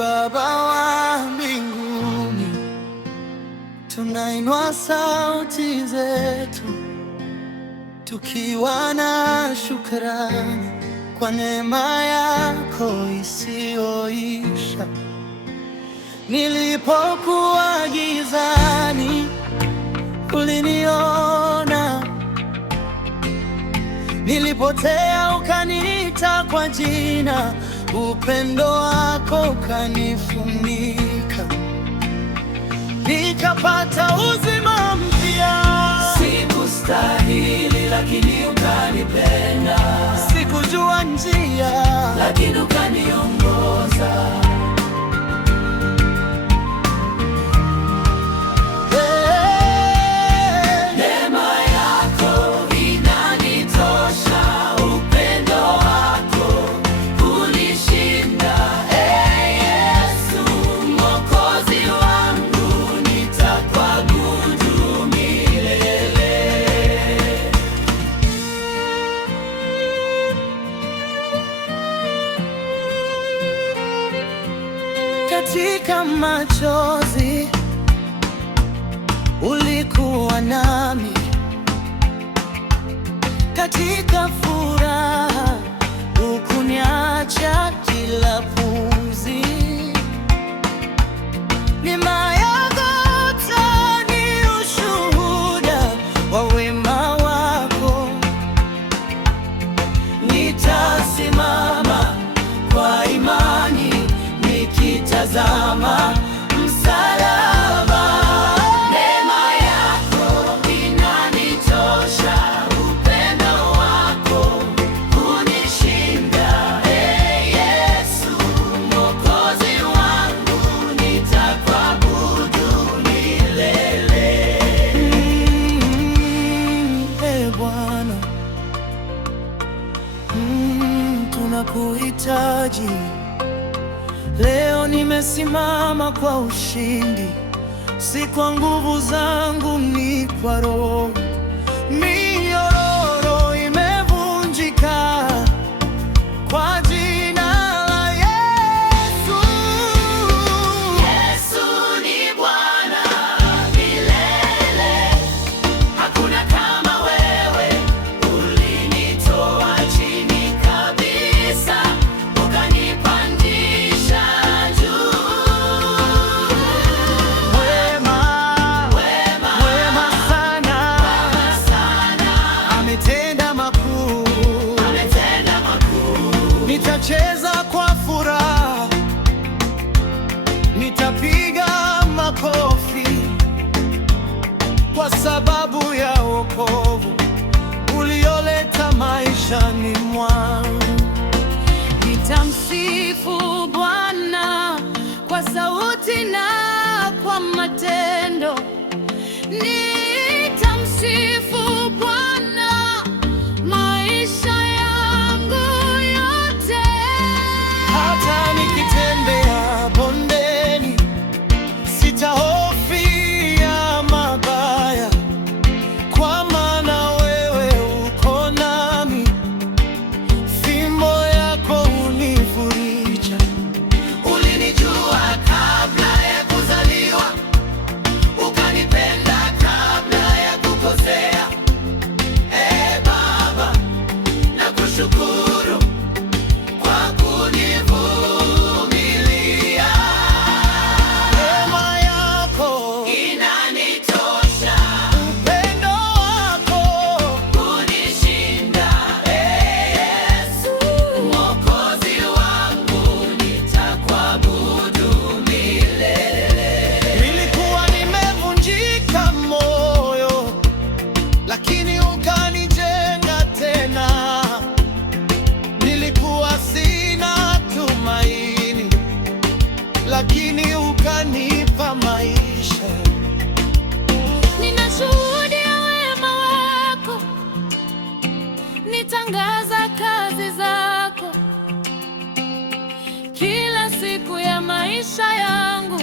Baba wa mbinguni, tunainua sauti zetu tukiwa na shukrani kwa neema yako isiyoisha. Nilipokuwa gizani, uliniona, nilipotea ukaniita kwa jina, upendo wako ukanifunika, nikapata uzima mpya. Sikustahili lakini ukanipenda, sikujua njia lakini ukaniongoza. Katika machozi ulikuwa nami, katika furaha hukuniacha. Kila pumzi neema yako ni ushuhuda wa wema wako. Nitasimama kwa imani nikitazama msalaba. Neema yako inanitosha, upendo wako hunishinda. Yesu Mwokozi wangu, nitakuabudu milele. Bwana, tunakuhitaji. Leo nimesimama kwa ushindi, si kwa nguvu zangu, ni kwa Roho. Minyororo imevunjika kwa jina la Yesu. Yesu ni Bwana milele, hakuna kama wewe. Ulinitoa chini kabisa, ukanipandisha juu. Wema sana, ametenda makuu. Nitacheza kwa furaha, nitapiga makofi kwa sababu ya wokovu ulioleta maishani mwangu. Nitamsifu Bwana kwa sauti na kwa matendo. Nitamsifu Bwana maisha yangu yote. Hata nikitembea bondeni, sitahofia mabaya, kwa maana wewe uko nami. Fimbo yako hunifurija. Ulinijua kabla ya kuzaliwa, ukanipenda kabla ya kukosea. Baba, nakushukuru kwa kunivumilia. Neema yako Inanitosha, upendo wako hunishinda. Yesu Mwokozi wangu, nitakuabudu milele. Nilikuwa nimevunjika moyo, lakini ukanijenga tena. Nilikuwa sina tumaini, lakini ukanipa maisha. Ninashuhudia wema wako, nitangaza kazi zako kila siku ya maisha yangu.